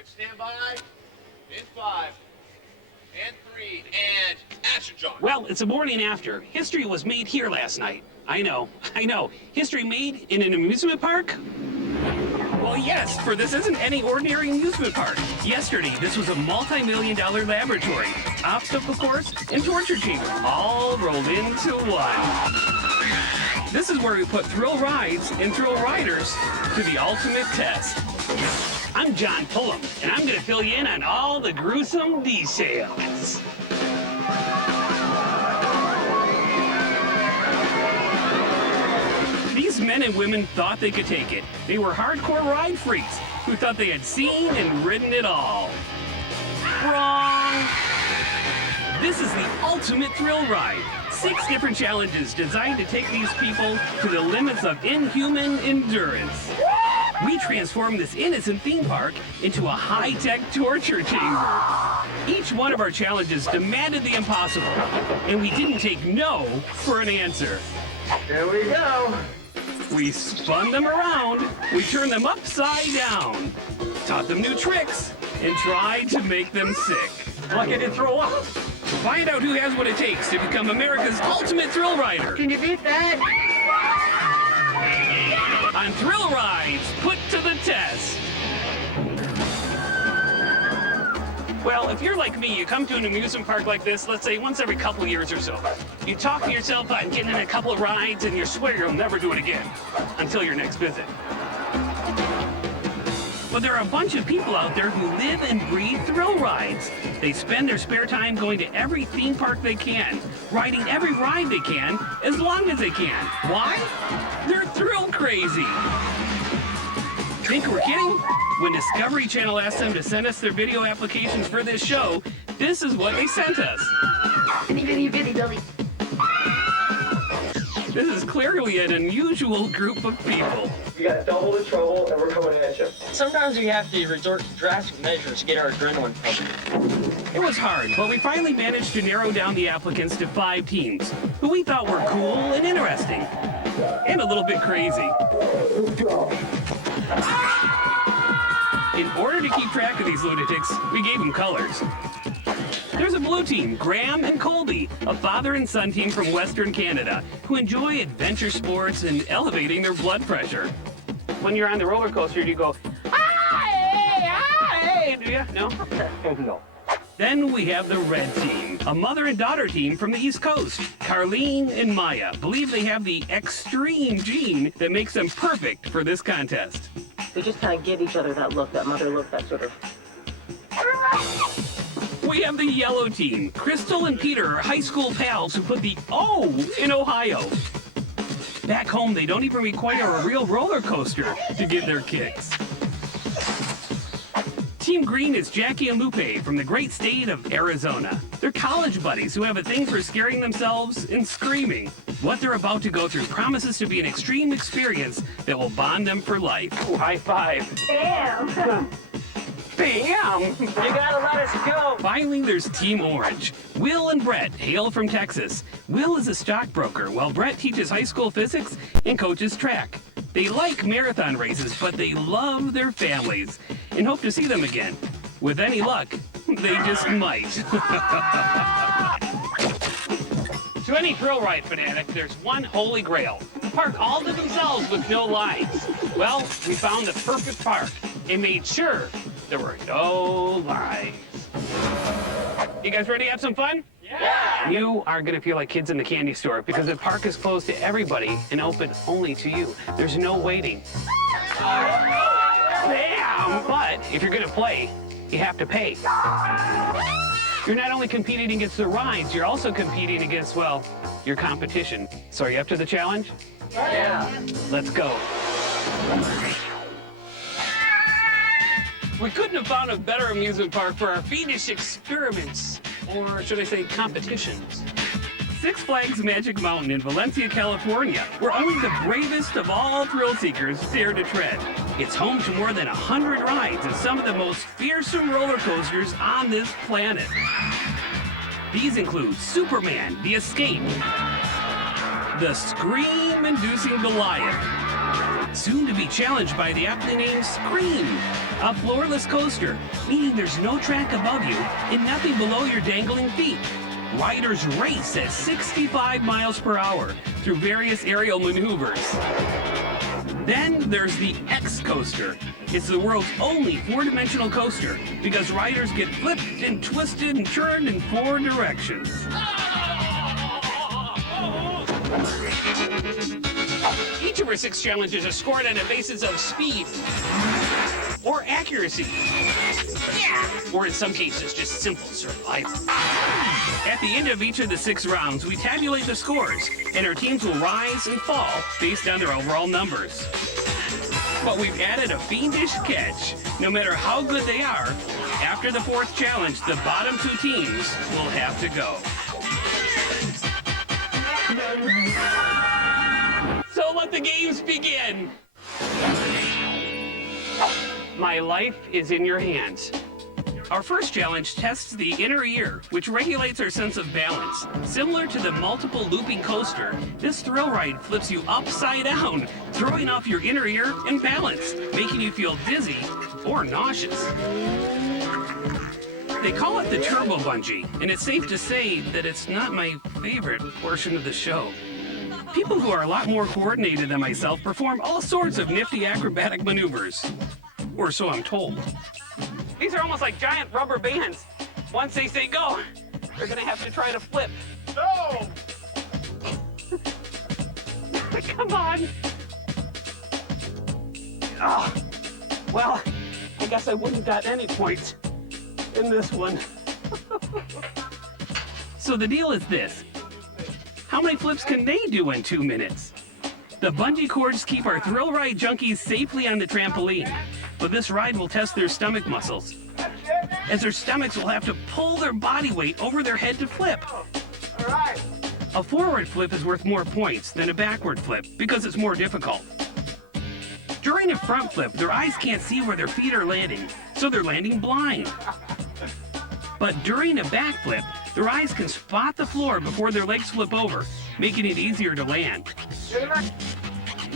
right, stand by. In 5, and 3, and action, John. Well, it's the morning after. History was made here last night. I know. History made in an amusement park? Well, yes, for this isn't any ordinary amusement park. Yesterday, this was a multi-million-dollar laboratory, obstacle course, and torture chamber, all rolled into one. This is where we put thrill rides and thrill riders to the ultimate test. I'm John Pullum, and I'm going to fill you in on all the gruesome details. These men and women thought they could take it. They were hardcore ride freaks who thought they had seen and ridden it all. Wrong! This is the ultimate thrill ride. 6 different challenges designed to take these people to the limits of inhuman endurance. We transformed this innocent theme park into a high-tech torture chamber. Each one of our challenges demanded the impossible, and we didn't take no for an answer. There we go. We spun them around, we turned them upside down, taught them new tricks, and tried to make them sick. Lucky to throw up. Find out who has what it takes to become America's ultimate thrill rider. Can you beat that? On Thrill Rides, put to the test. Well, if you're like me, you come to an amusement park like this, let's say once every couple years or so. You talk to yourself about getting in a couple of rides and you swear you'll never do it again until your next visit. But there are a bunch of people out there who live and breathe thrill rides. They spend their spare time going to every theme park they can, riding every ride they can, as long as they can. Why? They're thrill crazy. Think we're kidding? When Discovery Channel asked them to send us their video applications for this show, this is what they sent us. Bitty, Billy. This is clearly an unusual group of people. You got double the trouble, and we're coming at you. Sometimes we have to resort to drastic measures to get our adrenaline pumping. It was hard, but we finally managed to narrow down the applicants to 5 teams, who we thought were cool and interesting, and a little bit crazy. In order to keep track of these lunatics, we gave them colors. There's a blue team, Graham and Colby, a father and son team from Western Canada, who enjoy adventure sports and elevating their blood pressure. When you're on the roller coaster, you go, "Hi, do you? No? No. Then we have the red team, a mother and daughter team from the East Coast. Carlene and Maya believe they have the extreme gene that makes them perfect for this contest. They just kind of give each other that look, that mother look, that sort of... We have the yellow team. Crystal and Peter are high school pals who put the O in Ohio. Back home, they don't even require a real roller coaster to get their kicks. Team Green is Jackie and Lupe from the great state of Arizona. They're college buddies who have a thing for scaring themselves and screaming. What they're about to go through promises to be an extreme experience that will bond them for life. Ooh, high five. Damn! Bam! You gotta let us go. Finally, there's Team Orange. Will and Brett hail from Texas. Will is a stockbroker, while Brett teaches high school physics and coaches track. They like marathon races, but they love their families and hope to see them again. With any luck, they just might. To any thrill ride fanatic, there's one holy grail. A park all to themselves with no lines. Well, we found the perfect park and made sure there were no lines. You guys ready to have some fun? Yeah! You are gonna feel like kids in the candy store because the park is closed to everybody and open only to you. There's no waiting. Damn! But if you're gonna play, you have to pay. You're not only competing against the rides, you're also competing against, well, your competition. So are you up to the challenge? Yeah. Let's go. We couldn't have found a better amusement park for our fiendish experiments, or should I say competitions. Six Flags Magic Mountain in Valencia, California, where only the bravest of all thrill seekers dare to tread. It's home to more than 100 rides and some of the most fearsome roller coasters on this planet. These include Superman, The Escape, the Scream-inducing Goliath, Soon to be challenged by the aptly named Scream, a floorless coaster, meaning there's no track above you and nothing below your dangling feet. Riders race at 65 miles per hour through various aerial maneuvers. Then there's the X Coaster. It's the world's only four-dimensional coaster because riders get flipped and twisted and turned in 4 directions. Each of our 6 challenges are scored on a basis of speed or accuracy. Or in some cases, just simple survival. At the end of each of the 6 rounds, we tabulate the scores, and our teams will rise and fall based on their overall numbers. But we've added a fiendish catch. No matter how good they are, after the 4th challenge, the bottom 2 teams will have to go. So let the games begin. My life is in your hands. Our first challenge tests the inner ear, which regulates our sense of balance. Similar to the multiple looping coaster, this thrill ride flips you upside down, throwing off your inner ear and balance, making you feel dizzy or nauseous. They call it the turbo bungee, and it's safe to say that it's not my favorite portion of the show. People who are a lot more coordinated than myself perform all sorts of nifty acrobatic maneuvers. Or so I'm told. These are almost like giant rubber bands. Once they say go, they're gonna have to try to flip. No! Come on. Oh, well, I guess I wouldn't got any points in this one. So the deal is this. How many flips can they do in 2 minutes? The bungee cords keep our thrill ride junkies safely on the trampoline, but this ride will test their stomach muscles, as their stomachs will have to pull their body weight over their head to flip. A forward flip is worth more points than a backward flip because it's more difficult. During a front flip, their eyes can't see where their feet are landing, so they're landing blind. But during a back flip, their eyes can spot the floor before their legs flip over, making it easier to land.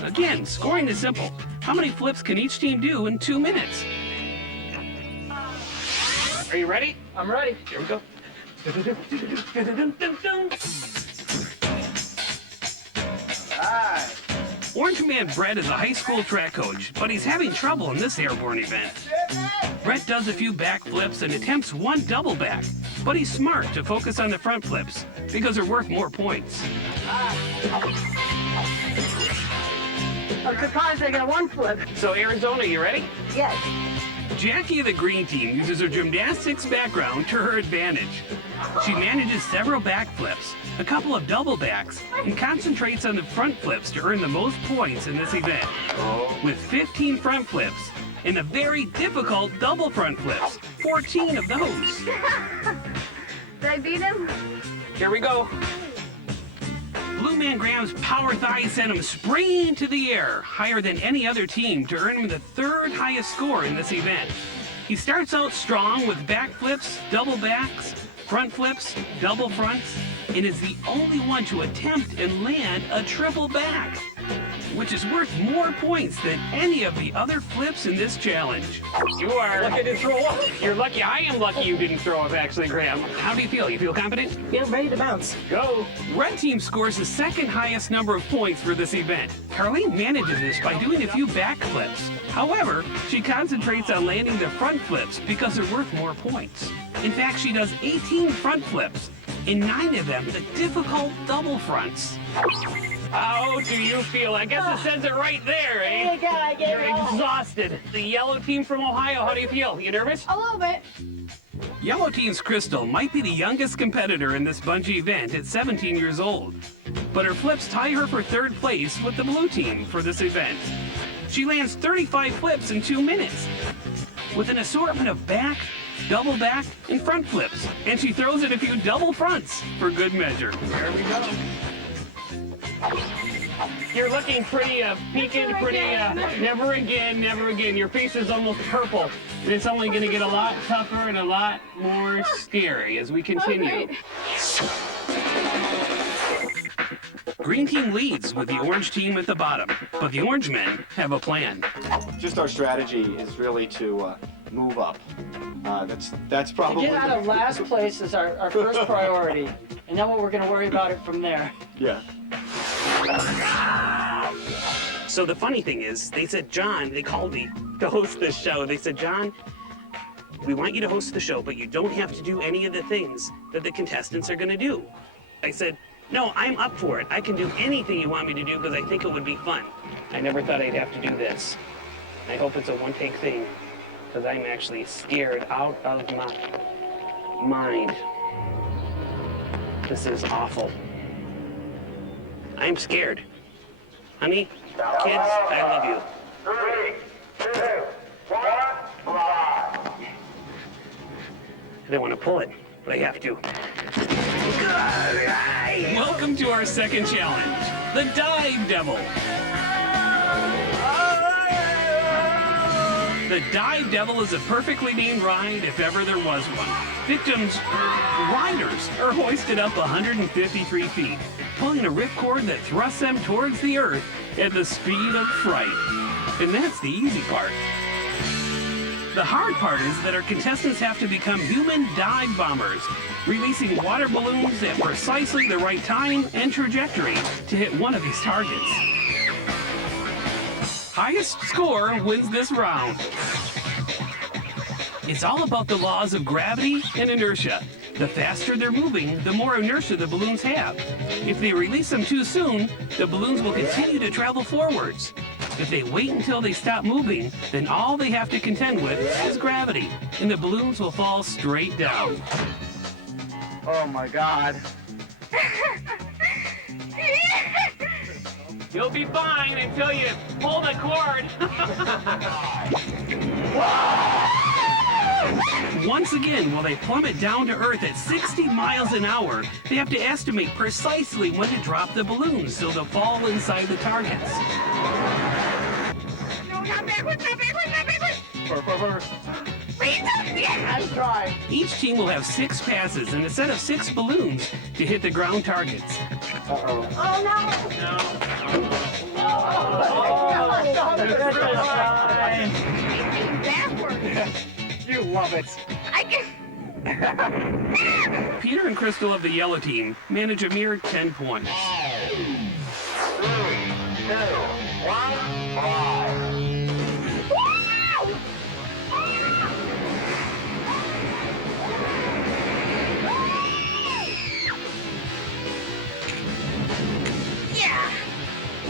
Again, scoring is simple. How many flips can each team do in 2 minutes? Are you ready? I'm ready. Here we go. Orange Man Brett is a high school track coach, but he's having trouble in this airborne event. Brett does a few back flips and attempts 1 double back, but he's smart to focus on the front flips because they're worth more points. I'm surprised I got 1 flip. So Arizona, you ready? Yes. Jackie of the green team uses her gymnastics background to her advantage. She manages several back flips, a couple of double backs, and concentrates on the front flips to earn the most points in this event. With 15 front flips and the very difficult double front flips, 14 of those. Did I beat him? Here we go. Blue Man Graham's power thighs sent him springing into the air, higher than any other team, to earn him the 3rd highest score in this event. He starts out strong with back flips, double backs, front flips, double fronts, and is the only one to attempt and land a triple back, which is worth more points than any of the other flips in this challenge. You are Lucky I didn't throw up. You're lucky. I am lucky you didn't throw up, actually, Graham. How do you feel? You feel confident? Yeah, I'm ready to bounce. Go. Red team scores the 2nd highest number of points for this event. Carlene manages this by doing a few back flips. However, she concentrates on landing the front flips because they're worth more points. In fact, she does 18 front flips, and 9 of them the difficult double fronts. How do you feel? I guess it says it right there, eh? You're exhausted. The yellow team from Ohio, how do you feel? You nervous? A little bit. Yellow team's Crystal might be the youngest competitor in this bungee event at 17 years old, but her flips tie her for 3rd place with the blue team for this event. She lands 35 flips in 2 minutes with an assortment of back, double back, and front flips, and she throws in a few double fronts for good measure. There we go. You're looking pretty peaked, pretty, never again, never again. Your face is almost purple. And it's only going to get a lot tougher and a lot more scary as we continue. Green team leads with the orange team at the bottom, but the orange men have a plan. Just our strategy is really to move up. That's probably. Get out of last place is our first priority, and then we're going to worry about it from there. Yeah. So the funny thing is, they said, John, they called me to host this show. They said, John, we want you to host the show, but you don't have to do any of the things that the contestants are going to do. I said, no, I'm up for it. I can do anything you want me to do because I think it would be fun. I never thought I'd have to do this. I hope it's a one-take thing because I'm actually scared out of my mind. This is awful. I'm scared. Honey, kids, I love you. 3, 2, 1, fly. I don't want to pull it, but I have to. Welcome to our second challenge, the Dive Devil. The Dive Devil is a perfectly named ride if ever there was one. Victims, riders, are hoisted up 153 feet, pulling a ripcord that thrusts them towards the earth at the speed of fright. And that's the easy part. The hard part is that our contestants have to become human dive bombers, releasing water balloons at precisely the right time and trajectory to hit one of these targets. Highest score wins this round. It's all about the laws of gravity and inertia. The faster they're moving, the more inertia the balloons have. If they release them too soon, the balloons will continue to travel forwards. If they wait until they stop moving, then all they have to contend with is gravity, and the balloons will fall straight down. Oh my God. You'll be fine until you pull the cord. Once again, while they plummet down to Earth at 60 miles an hour, they have to estimate precisely when to drop the balloons so they'll fall inside the targets. No, not backwards, not backwards, not backwards. I'm trying. Each team will have 6 passes and a set of 6 balloons to hit the ground targets. Oh no! Backwards. You love it. I can. Peter and Crystal of the yellow team manage a mere 10 points. 3, 2, 1, fly.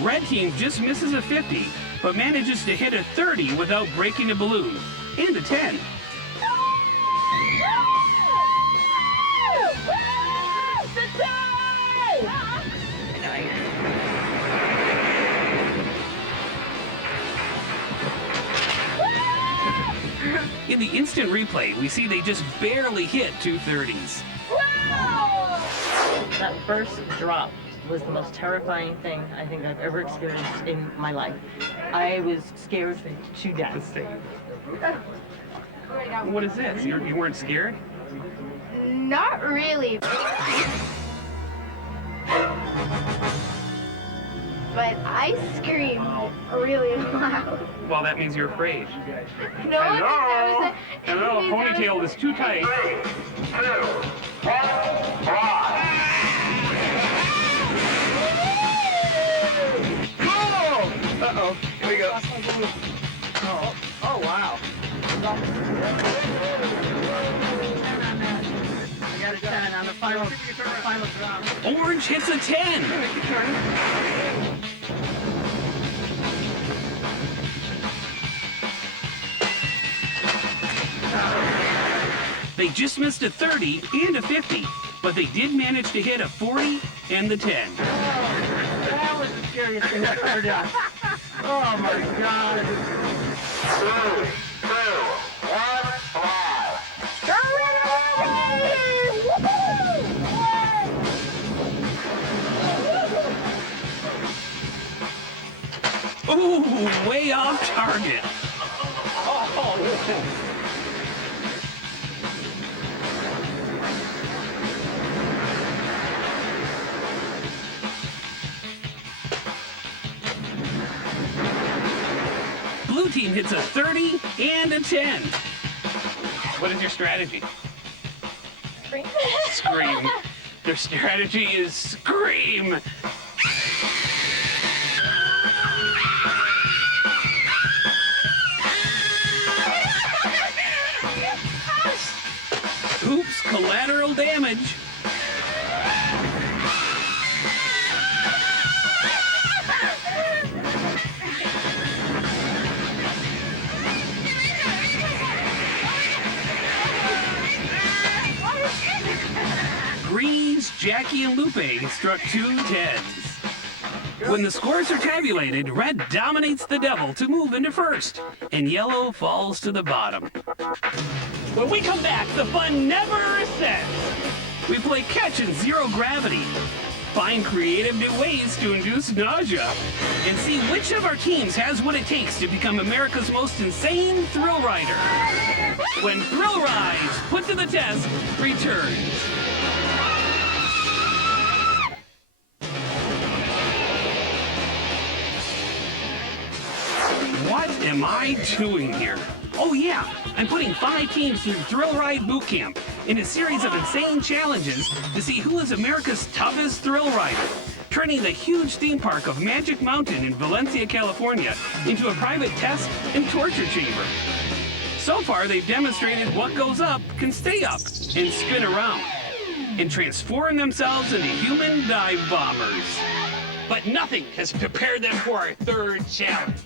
Red team just misses a 50, but manages to hit a 30 without breaking a balloon, and a 10. In the instant replay, we see they just barely hit 2 30s. That first drop was the most terrifying thing I think I've ever experienced in my life. I was scared to death. What is this? You weren't scared? Not really. But I screamed really loud. Well, that means you're afraid. No, Hello? Hello, ponytail is too tight. 3, 2, 1, fly. Uh-oh, here we go. Oh wow. I got a 10 on the final drop. Orange hits a 10. They just missed a 30 and a 50, but they did manage to hit a 40 and the 10. That was the scariest thing I've ever done. Oh my God. 3, 2, 1, fly. Ooh, way off target. blue team hits a 30 and a 10. What is your strategy? Scream. Scream. Their strategy is scream. Oops, collateral damage. Green's Jackie and Lupe struck 2 10s. When the scores are tabulated, red dominates the devil to move into first, and yellow falls to the bottom. When we come back, the fun never ends. We play catch in zero gravity, find creative new ways to induce nausea, and see which of our teams has what it takes to become America's most insane thrill rider. When Thrill Rides Put to the Test returns. What am I doing here? Oh yeah, I'm putting 5 teams through Thrill Ride Boot Camp in a series of insane challenges to see who is America's toughest thrill rider, turning the huge theme park of Magic Mountain in Valencia, California into a private test and torture chamber. So far, they've demonstrated what goes up can stay up and spin around and transform themselves into human dive bombers. But nothing has prepared them for our third challenge.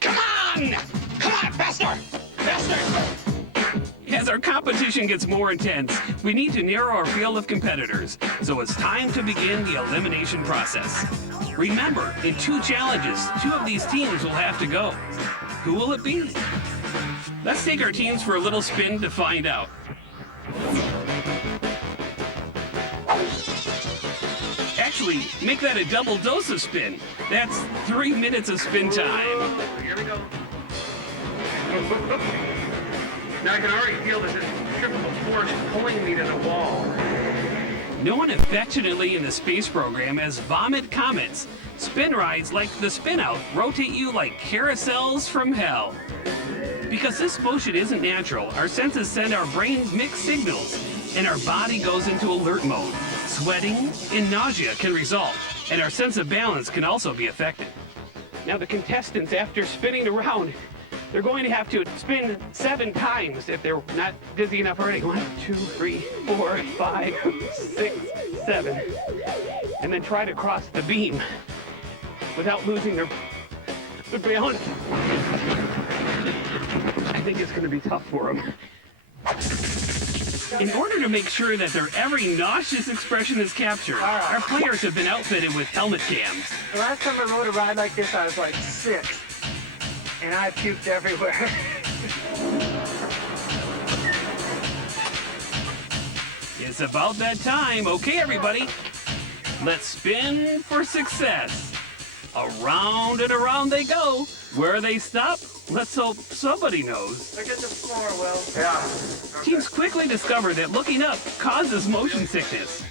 Come on! Come on, faster! Faster! As our competition gets more intense, we need to narrow our field of competitors, so it's time to begin the elimination process. Remember, in 2 challenges, 2 of these teams will have to go. Who will it be? Let's take our teams for a little spin to find out. Actually, make that a double dose of spin. That's 3 minutes of spin time. Here we go. Now I can already feel that this centrifugal force is pulling me to the wall. Known affectionately in the space program as Vomit Comets, spin rides like the Spin Out rotate you like carousels from hell. Because this motion isn't natural, our senses send our brains mixed signals, and our body goes into alert mode. Sweating and nausea can result, and our sense of balance can also be affected. Now the contestants, after spinning around, they're going to have to spin 7 times if they're not dizzy enough already. 1, 2, 3, 4, 5, 6, 7. And then try to cross the beam without losing their balance. I think it's going to be tough for them. In order to make sure that their every nauseous expression is captured, our players have been outfitted with helmet cams. The last time I rode a ride like this, I was like 6. And I puked everywhere. It's about that time. Okay, everybody. Let's spin for success. Around and around they go. Where they stop, let's hope somebody knows. Look at the floor, Will. Yeah. Teams quickly discover that looking up causes motion sickness.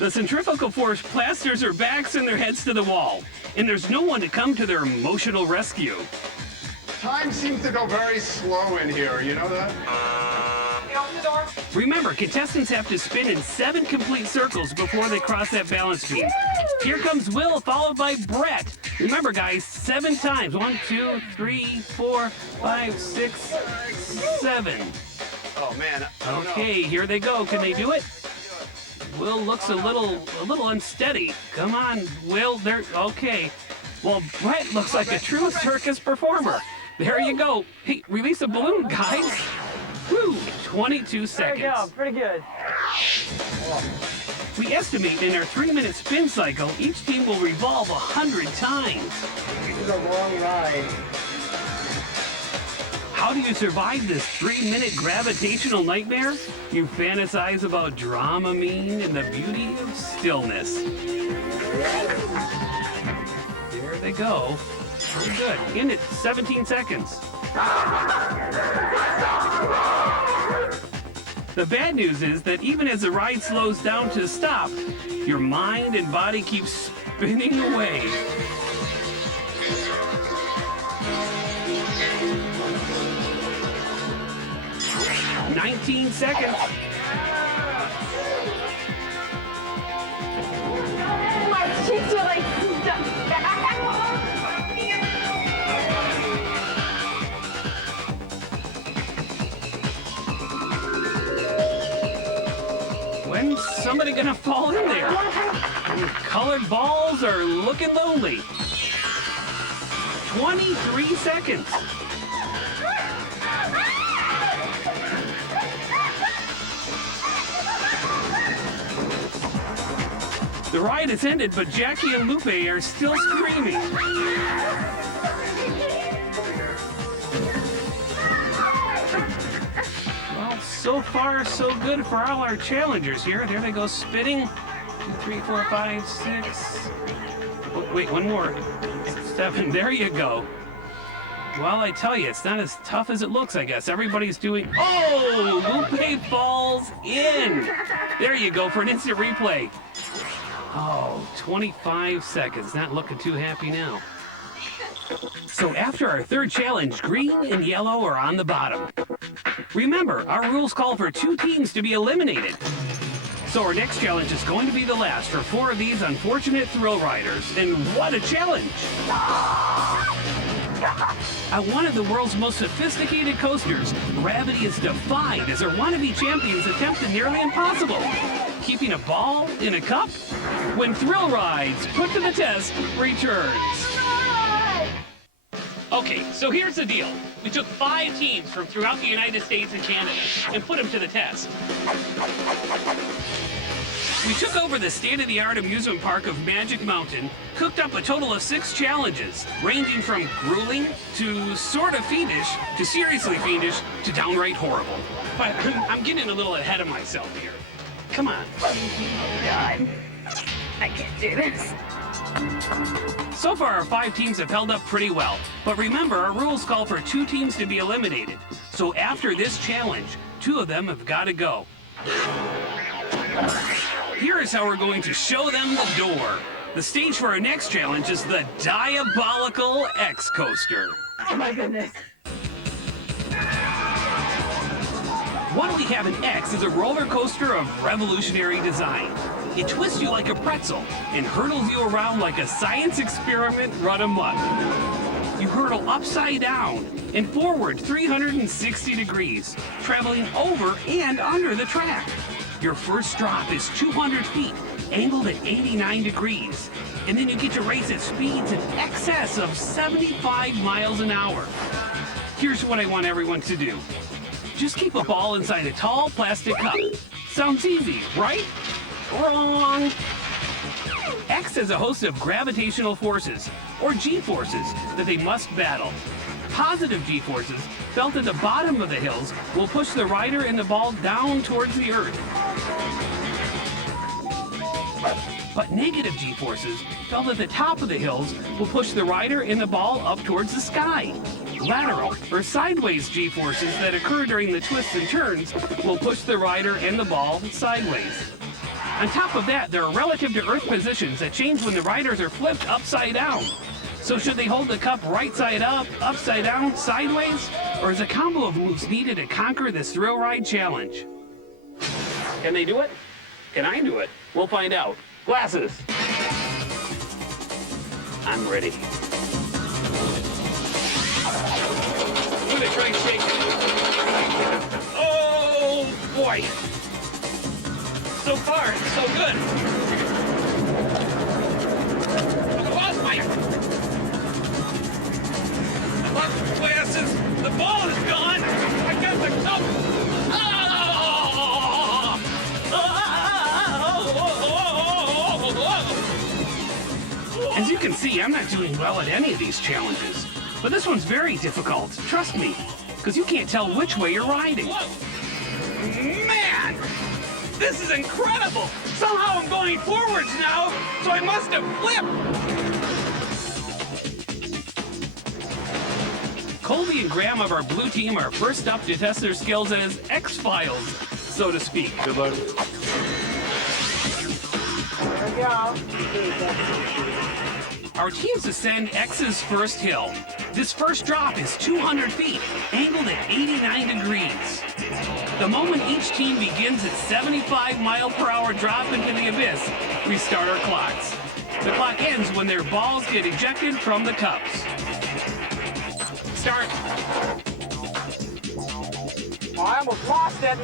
The centrifugal force plasters their backs and their heads to the wall, and there's no one to come to their emotional rescue. Time seems to go very slow in here, you know that? Remember, contestants have to spin in 7 complete circles before they cross that balance beam. Here comes Will, followed by Brett. Remember, guys, 7 times. 1, 2, 3, 4, 5, 6, 7. Oh man, I don't know. Okay, here they go. Can they do it? Will looks a little unsteady. Come on, Will. There. Okay. Well, Brett looks like a true circus performer. There you go. Hey, release a balloon, guys. Woo! 22 seconds. There you go, pretty good. We estimate in our 3-minute spin cycle, each team will revolve 100 times. This is a long ride. How do you survive this 3-minute gravitational nightmare? You fantasize about Dramamine and the beauty of stillness. There they go. Pretty good. In it, 17 seconds. The bad news is that even as the ride slows down to stop, your mind and body keep spinning away. 19 seconds. My cheeks are like stuck. When's somebody gonna fall in there? Colored balls are looking lonely. 23 seconds. The ride has ended, but Jackie and Lupe are still screaming. Well, so far, so good for all our challengers here. There they go, spitting. 2, 3, 4, 5, 6. Oh, wait, one more. 7. There you go. Well, I tell you, it's not as tough as it looks, I guess. Everybody's doing... Oh! Lupe falls in! There you go for an instant replay. Oh, 25 seconds. Not looking too happy now. So after our third challenge, green and yellow are on the bottom. Remember, our rules call for 2 teams to be eliminated. So our next challenge is going to be the last for 4 of these unfortunate thrill riders. And what a challenge! At one of the world's most sophisticated coasters, gravity is defied as our wannabe champions attempt the nearly impossible. Keeping a ball in a cup when Thrill Rides Put to the Test returns. Okay, so here's the deal. We took 5 teams from throughout the United States and Canada and put them to the test. We took over the state-of-the-art amusement park of Magic Mountain, cooked up a total of 6 challenges, ranging from grueling to sort of fiendish to seriously fiendish to downright horrible. But I'm getting a little ahead of myself here. Come on. Oh, God. I can't do this. So far, our 5 teams have held up pretty well. But remember, our rules call for 2 teams to be eliminated. So after this challenge, 2 of them have got to go. Here is how we're going to show them the door. The stage for our next challenge is the Diabolical X Coaster. Oh my goodness. What we have in X is a roller coaster of revolutionary design. It twists you like a pretzel and hurdles you around like a science experiment run amok. You hurtle upside down and forward 360 degrees, traveling over and under the track. Your first drop is 200 feet, angled at 89 degrees. And then you get to race at speeds in excess of 75 miles an hour. Here's what I want everyone to do. Just keep a ball inside a tall plastic cup. Sounds easy, right? Wrong. X has a host of gravitational forces, or G-forces, that they must battle. Positive G-forces, felt at the bottom of the hills, will push the rider and the ball down towards the earth. But negative G-forces, felt at the top of the hills, will push the rider and the ball up towards the sky. Lateral, or sideways G-forces that occur during the twists and turns, will push the rider and the ball sideways. On top of that, there are relative to Earth positions that change when the riders are flipped upside down. So should they hold the cup right side up, upside down, sideways? Or is a combo of moves needed to conquer this thrill ride challenge? Can they do it? Can I do it? We'll find out. Glasses. I'm ready. I'm gonna try and shake it. Oh boy. So far, it's so good. I lost my glasses. The ball is gone. I got the cup. As you can see, I'm not doing well at any of these challenges. But this one's very difficult, trust me, because you can't tell which way you're riding. Man! This is incredible! Somehow I'm going forwards now, so I must have flipped! Colby and Graham of our blue team are first up to test their skills as X-Files, so to speak. Good luck. Our teams ascend X's first hill. This first drop is 200 feet, angled at 89 degrees. The moment each team begins its 75-mile-per-hour drop into the abyss, we start our clocks. The clock ends when their balls get ejected from the cups. Start. Oh, I almost lost it.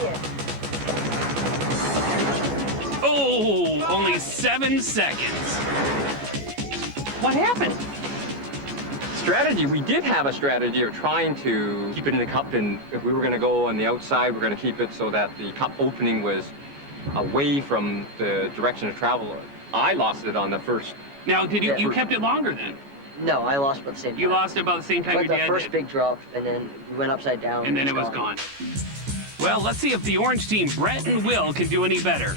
Oh, only 7 seconds. What happened? Strategy, we did have a strategy of trying to keep it in the cup, and if we were going to go on the outside, we're going to keep it so that the cup opening was away from the direction of travel. I lost it on the first. Now, you kept it longer then? No, I lost about the same time. You lost it about the same time Like your the dad first did. big drop, and then we went upside down. And then it was gone. Well, let's see if the orange team, Brett and Will, can do any better.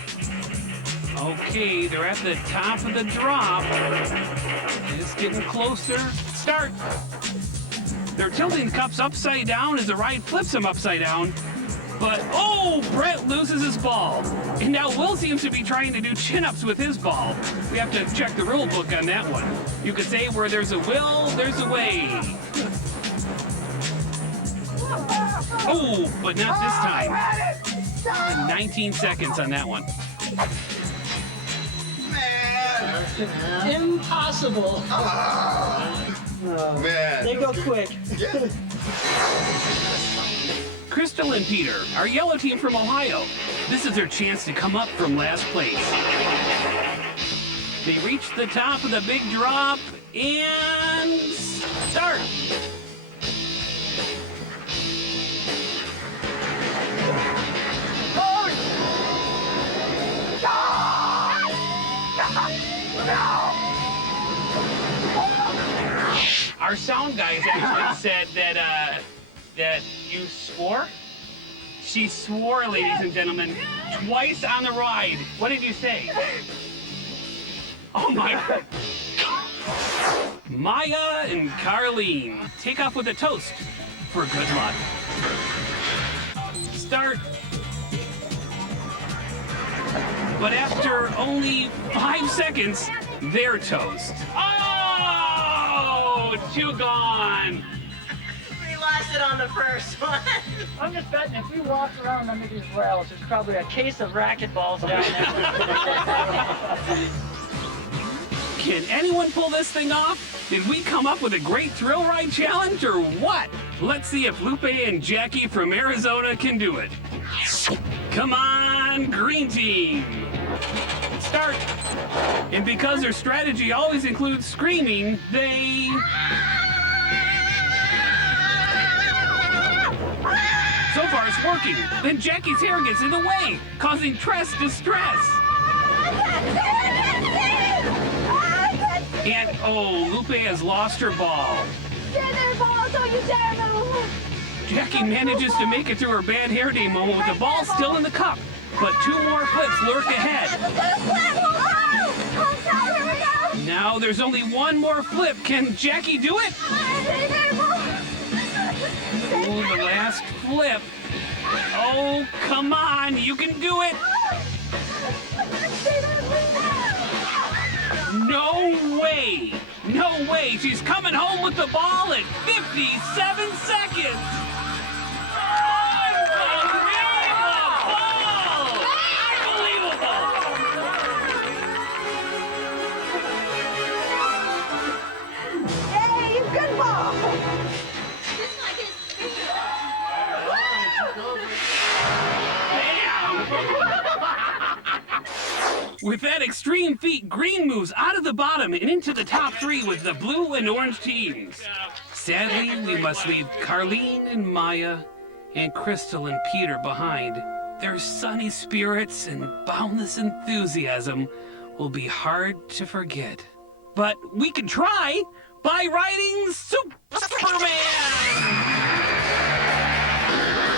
Okay, they're at the top of the drop. It's getting closer. Start. They're tilting the cups upside down as the ride flips them upside down. But, oh, Brett loses his ball. And now Will seems to be trying to do chin-ups with his ball. We have to check the rule book on that one. You could say where there's a will, there's a way. Oh, but not this time. 19 seconds on that one. Impossible. Man. They go quick. Crystal and Peter, our yellow team from Ohio. This is their chance to come up from last place. They reach the top of the big drop and start. Our sound guys actually said that you swore. She swore, ladies and gentlemen, twice on the ride. What did you say? Oh my God. Maya and Carlene, take off with a toast for good luck. Start. But after only 5 seconds, they're toast. Oh, 2 gone. We lost it on the first one. I'm just betting if we walk around under these rails, there's probably a case of racquetballs down there. Can anyone pull this thing off? Did we come up with a great thrill ride challenge or what? Let's see if Lupe and Jackie from Arizona can do it. Come on, green team. Start. And because their strategy always includes screaming, they... So far it's working. Then Jackie's hair gets in the way, causing Tress distress. And, oh, Lupe has lost her ball. Jackie manages to make it through her bad hair day moment with the ball still in the cup. But 2 more flips lurk ahead. Now there's only 1 more flip. Can Jackie do it? Oh, the last flip. Oh, come on. You can do it. No way! No way! She's coming home with the ball at 57 seconds! Hey, good ball! With that extreme feat, green moves out of the bottom and into the top 3 with the blue and orange teams. Sadly, we must leave Carlene and Maya and Crystal and Peter behind. Their sunny spirits and boundless enthusiasm will be hard to forget. But we can try by riding Superman!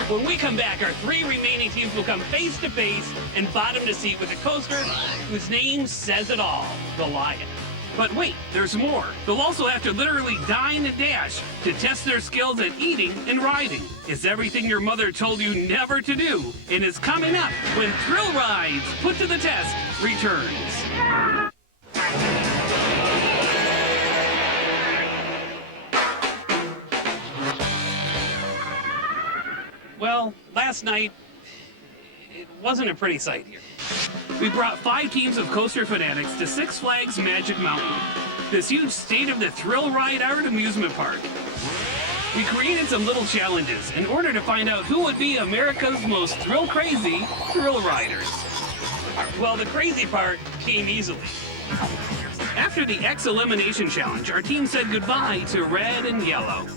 When we come back, our 3 remaining teams will come face to face and bottom to seat with a coaster whose name says it all, the Lion. But wait, there's more. They'll also have to literally dine and dash to test their skills at eating and riding. It's everything your mother told you never to do, and is coming up when Thrill Rides Put to the Test returns. Well, Well, last night, it wasn't a pretty sight here. We brought 5 teams of coaster fanatics to Six Flags Magic Mountain, this huge state-of-the-thrill ride art amusement park. We created some little challenges in order to find out who would be America's most thrill-crazy thrill riders. Well, the crazy part came easily. After the X Elimination Challenge, our team said goodbye to red and yellow.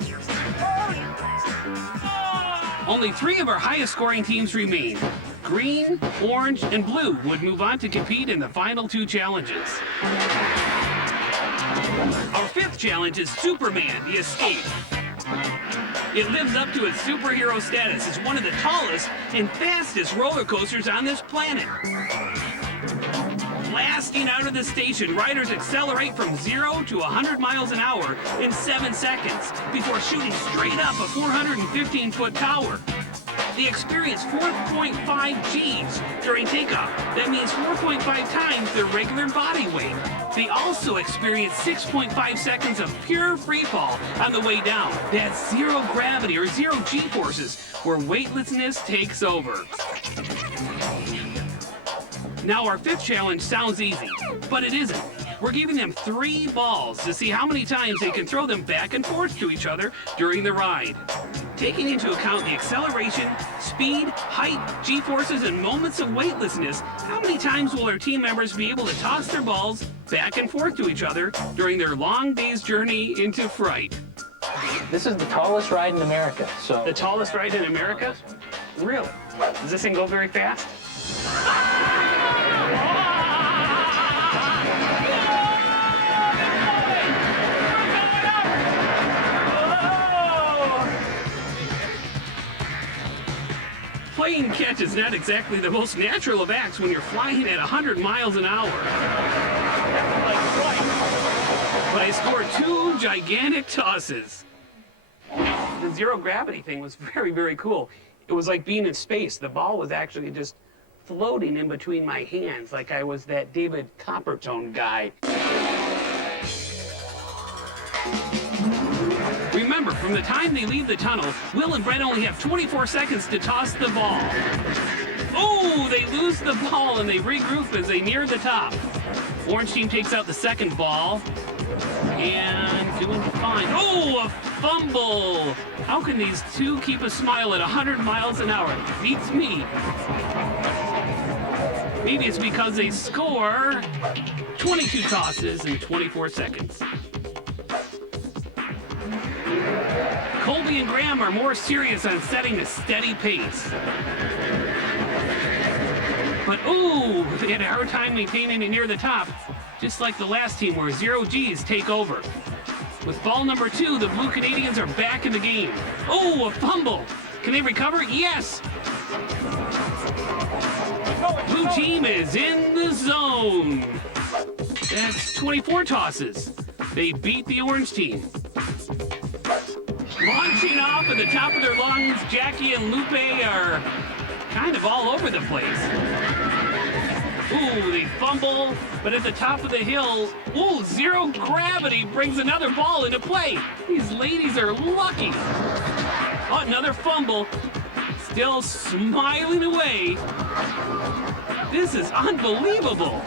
Only 3 of our highest-scoring teams remained. Green, orange, and blue would move on to compete in the final 2 challenges. Our 5th challenge is Superman, the Escape. It lives up to its superhero status as one of the tallest and fastest roller coasters on this planet. Blasting out of the station, riders accelerate from 0 to 100 miles an hour in 7 seconds before shooting straight up a 415-foot tower. They experience 4.5 Gs during takeoff. That means 4.5 times their regular body weight. They also experience 6.5 seconds of pure freefall on the way down. That's zero gravity or zero G-forces, where weightlessness takes over. Now our 5th challenge sounds easy, but it isn't. We're giving them 3 balls to see how many times they can throw them back and forth to each other during the ride. Taking into account the acceleration, speed, height, G-forces, and moments of weightlessness, how many times will our team members be able to toss their balls back and forth to each other during their long day's journey into fright? This is the tallest ride in America, so... The tallest ride in America? Really? Does this thing go very fast? Playing catch is not exactly the most natural of acts when you're flying at 100 miles an hour. But I scored 2 gigantic tosses. The zero gravity thing was very, very cool. It was like being in space. The ball was actually just floating in between my hands like I was that David Coppertone guy. Remember, from the time they leave the tunnel, Will and Brett only have 24 seconds to toss the ball. Oh, they lose the ball and they regroup as they near the top. Orange team takes out the 2nd ball and doing fine. Oh, a fumble! How can these 2 keep a smile at 100 miles an hour? Beats me. Maybe it's because they score 22 tosses in 24 seconds. Colby and Graham are more serious on setting a steady pace. But ooh, they had a hard time maintaining it near the top, just like the last team where 0 Gs take over. With ball number 2, the Blue Canadians are back in the game. Oh, a fumble! Can they recover? Yes! Blue team is in the zone. That's 24 tosses. They beat the orange team. Launching off at the top of their lungs, Jackie and Lupe are kind of all over the place. Ooh, they fumble, but at the top of the hill, ooh, zero gravity brings another ball into play. These ladies are lucky. Oh, another fumble. Still smiling away. This is unbelievable.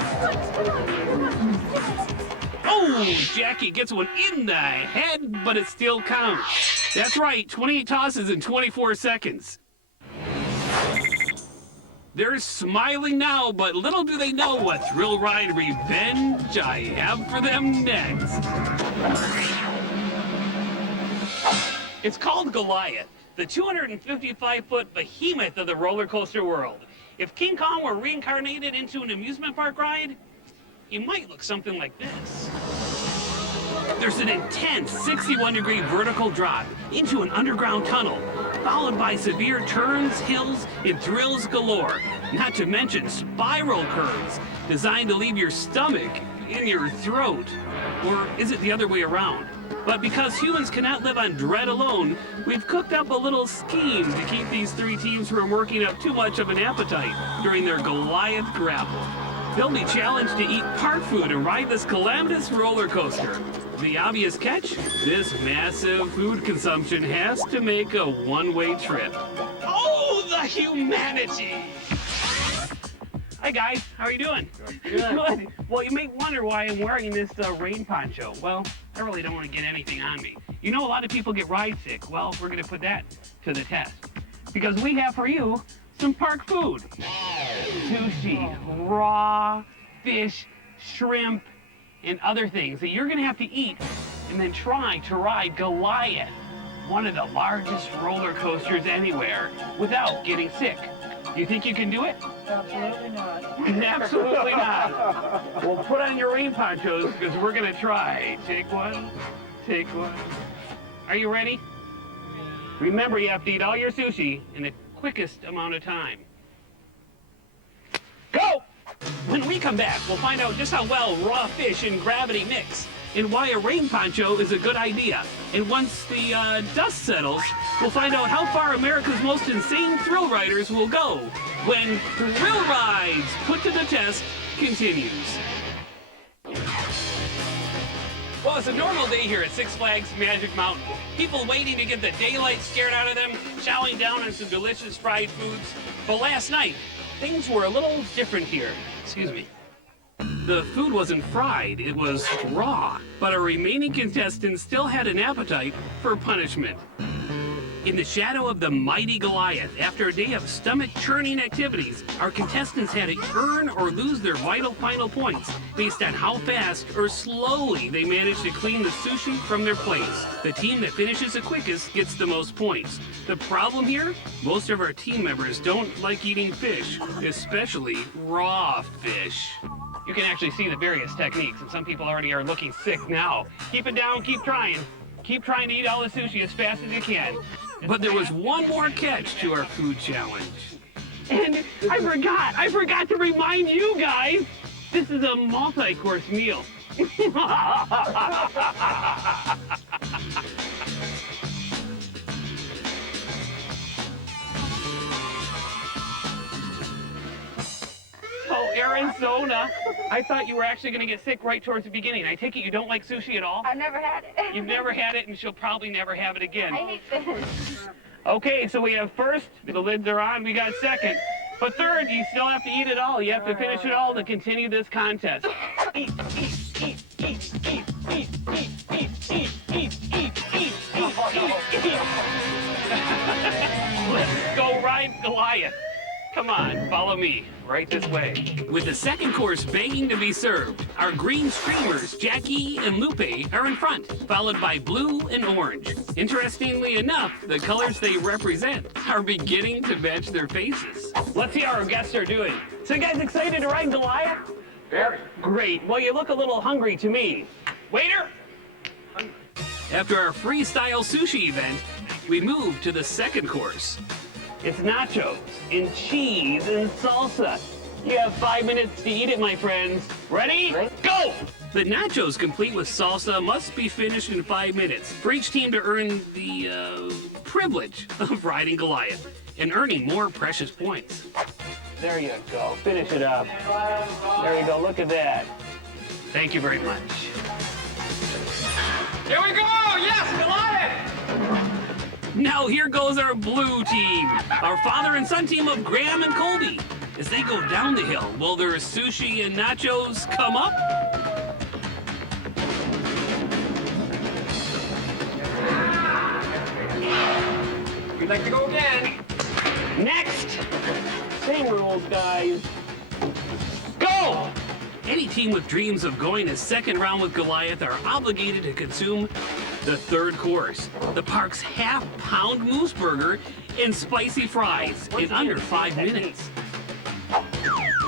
Oh, Jackie gets one in the head, but it still counts. That's right, 28 tosses in 24 seconds. They're smiling now, but little do they know what thrill ride revenge I have for them next. It's called Goliath, the 255-foot behemoth of the roller coaster world. If King Kong were reincarnated into an amusement park ride, he might look something like this. There's an intense 61-degree vertical drop into an underground tunnel, followed by severe turns, hills, and thrills galore, not to mention spiral curves designed to leave your stomach in your throat. Or is it the other way around? But because humans cannot live on dread alone, we've cooked up a little scheme to keep these 3 teams from working up too much of an appetite during their Goliath grapple. They'll be challenged to eat park food and ride this calamitous roller coaster. The obvious catch? This massive food consumption has to make a one-way trip. Oh! humanity! Hi guys, how are you doing? Good. Well, you may wonder why I'm wearing this rain poncho. Well, I really don't want to get anything on me. You know, a lot of people get ride sick. Well, we're going to put that to the test. Because we have for you some park food. Sushi, raw fish, shrimp, and other things that you're going to have to eat and then try to ride Goliath, one of the largest roller coasters anywhere, without getting sick. Do you think you can do it? Absolutely not. Absolutely not. Well, put on your rain ponchos because we're going to try. Take one, take one. Are you ready? Remember, you have to eat all your sushi in the quickest amount of time. Go! When we come back, we'll find out just how well raw fish and gravity mix and why a rain poncho is a good idea. And once the dust settles, we'll find out how far America's most insane thrill riders will go when Thrill Rides Put to the Test continues. Well, it's a normal day here at Six Flags Magic Mountain. People waiting to get the daylight scared out of them, chowing down on some delicious fried foods. But last night, things were a little different here. Excuse me. The food wasn't fried, it was raw. But our remaining contestants still had an appetite for punishment. In the shadow of the mighty Goliath, after a day of stomach-churning activities, our contestants had to earn or lose their vital final points based on how fast or slowly they managed to clean the sushi from their plates. The team that finishes the quickest gets the most points. The problem here? Most of our team members don't like eating fish, especially raw fish. You can actually see the various techniques, and some people already are looking sick now. Keep it down, keep trying. Keep trying to eat all the sushi as fast as you can. But there was one more catch to our food challenge. And I forgot to remind you guys, this is a multi-course meal. Oh, Arizona. I thought you were actually going to get sick right towards the beginning. I take it you don't like sushi at all? I've never had it. You've never had it, and she'll probably never have it again. I hate this. Okay, so we have first, the lids are on, we got second. But third, you still have to eat it all. You have to finish it all to continue this contest. Eat, eat, eat, eat, eat, eat, eat, eat, eat, eat, eat, eat, eat. Let's go ride Goliath. Come on, follow me. Right this way. With the second course begging to be served, our green streamers, Jackie and Lupe, are in front, followed by blue and orange. Interestingly enough, the colors they represent are beginning to match their faces. Let's see how our guests are doing. So you guys excited to ride Goliath? Very. Great. Well, you look a little hungry to me. Waiter! After our freestyle sushi event, we move to the second course. It's nachos and cheese and salsa. You have 5 minutes to eat it, my friends. Ready? Go! The nachos, complete with salsa, must be finished in 5 minutes for each team to earn the privilege of riding Goliath and earning more precious points. There you go. Finish it up. There you go. Look at that. Thank you very much. Here we go! Yes, Goliath! Now here goes our blue team, our father and son team of Graham and Colby. As they go down the hill, will their sushi and nachos come up? We'd like to go again. Next! Same rules, guys. Go! Any team with dreams of going a second round with Goliath are obligated to consume the third course, the park's half-pound moose burger and spicy fries in under 5 minutes.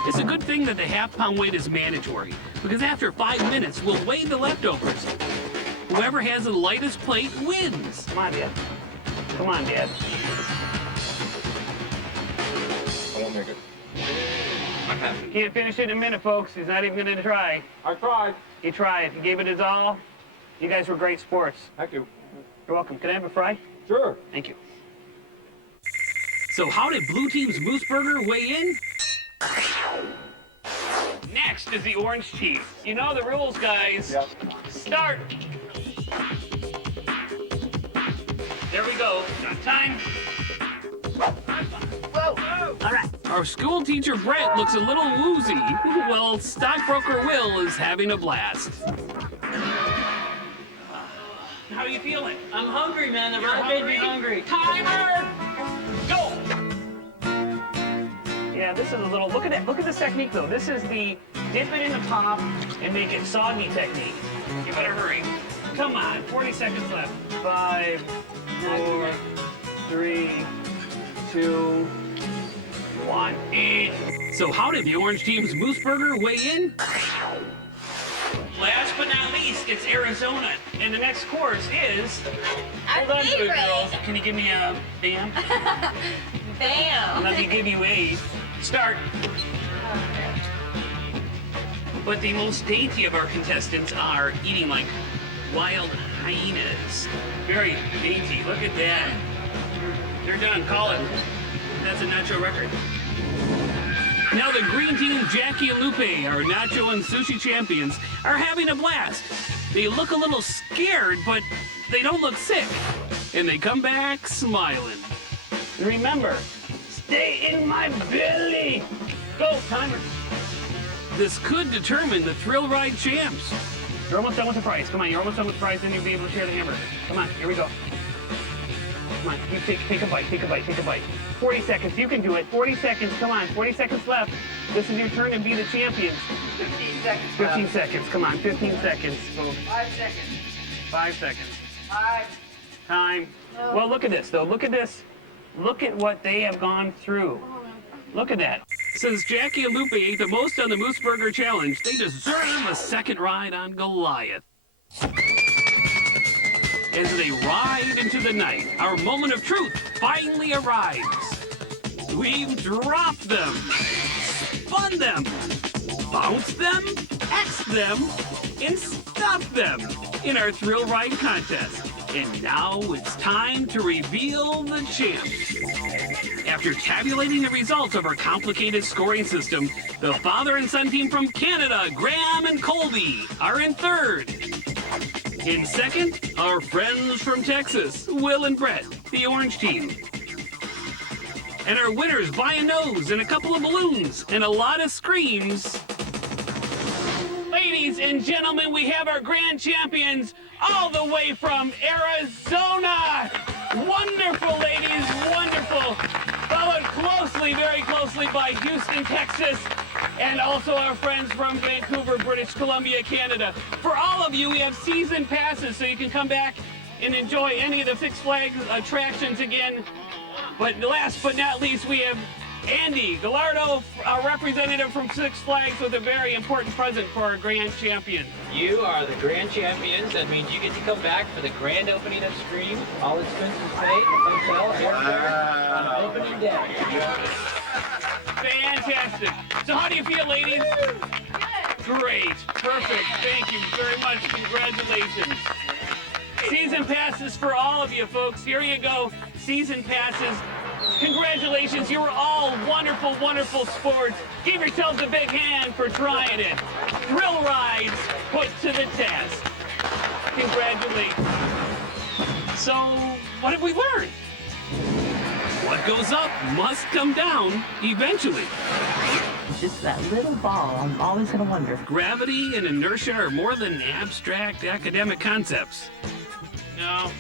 It's a good thing that the half-pound weight is mandatory, because after 5 minutes, we'll weigh the leftovers. Whoever has the lightest plate wins. Come on, Dad. Come on, Dad. I won't make it. Can't finish it in a minute, folks. He's not even going to try. I tried. He tried. He gave it his all. You guys were great sports. Thank you. You're welcome. Can I have a fry? Sure. Thank you. So how did Blue Team's Moose Burger weigh in? Next is the orange team. You know the rules, guys. Yep. Start. There we go. Got time. Whoa, Go. All right. Our school teacher Brett looks a little woozy, while stockbroker Will is having a blast. How are you feeling? I'm hungry, man. The You're ride made me hungry. Timer! Go! Yeah, this is a little, look at it. Look at this technique though. This is the dip it in the top and make it soggy technique. You better hurry. Come on, 40 seconds left. 5, 4, 3, 2, 1, eat. So how did the orange team's moose burger weigh in? Last but not least, it's Arizona. And the next course is... Our Hold on to it, favorite. girls. Can you give me a bam? Bam. Let me give you a start. But the most dainty of our contestants are eating like wild hyenas. Very dainty. Look at that. They're done. Call it. That's a nacho record. Now the green team, Jackie and Lupe, our nacho and sushi champions, are having a blast. They look a little scared, but they don't look sick. And they come back smiling. And remember, stay in my belly. Go, timer. This could determine the thrill ride champs. You're almost done with the fries. Come on, you're almost done with the fries, then you'll be able to share the hamburger. Come on, here we go. Come on, you take a bite, take a bite, take a bite. 40 seconds, you can do it. 40 seconds, come on, 40 seconds left. This is your turn to be the champions. 15 seconds. 15 seconds, come on, 15 seconds. So 5 seconds. 5 seconds. 5. Time. Well, look at this, though. Look at this. Look at what they have gone through. Look at that. Since Jackie and Lupe ate the most on the Moose Burger Challenge, they deserve a second ride on Goliath. As they ride into the night, our moment of truth finally arrives. We've dropped them, spun them, bounced them, X'd them, and stuffed them in our thrill ride contest. And now it's time to reveal the champs. After tabulating the results of our complicated scoring system, the father and son team from Canada, Graham and Colby, are in third. In second, our friends from Texas, Will and Brett, the orange team. And our winners by a nose and a couple of balloons and a lot of screams. Ladies and gentlemen, we have our grand champions all the way from Arizona. Wonderful, ladies, wonderful. Followed closely, very closely by Houston, Texas, and also our friends from Vancouver, British Columbia, Canada. For all of you, we have season passes, so you can come back and enjoy any of the Six Flags attractions again. But last but not least, we have Andy Gallardo, a representative from Six Flags, with a very important present for our grand champion. You are the grand champions. That means you get to come back for the grand opening of Scream. All expenses paid, hotel, airfare, on opening day. Fantastic. So how do you feel, ladies? Great. Perfect. Thank you very much. Congratulations. Season passes for all of you, folks. Here you go. Season passes. Congratulations. You were all wonderful, wonderful sports. Give yourselves a big hand for trying it. Thrill rides put to the test. Congratulations. So, what have we learned? What goes up must come down eventually. Just that little ball, I'm always going to wonder. Gravity and inertia are more than abstract academic concepts. No,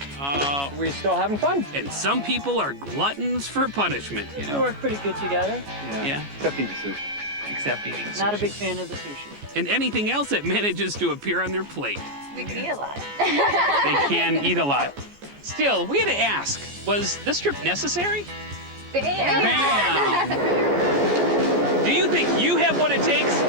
we're still having fun. And some people are gluttons for punishment. We work pretty good together. Yeah. Except eating sushi. Except eating sushi. Not a big fan of the sushi. And anything else that manages to appear on their plate. We can eat a lot. They can eat a lot. Still, we had to ask, was this trip necessary? Bam. Bam! Do you think you have what it takes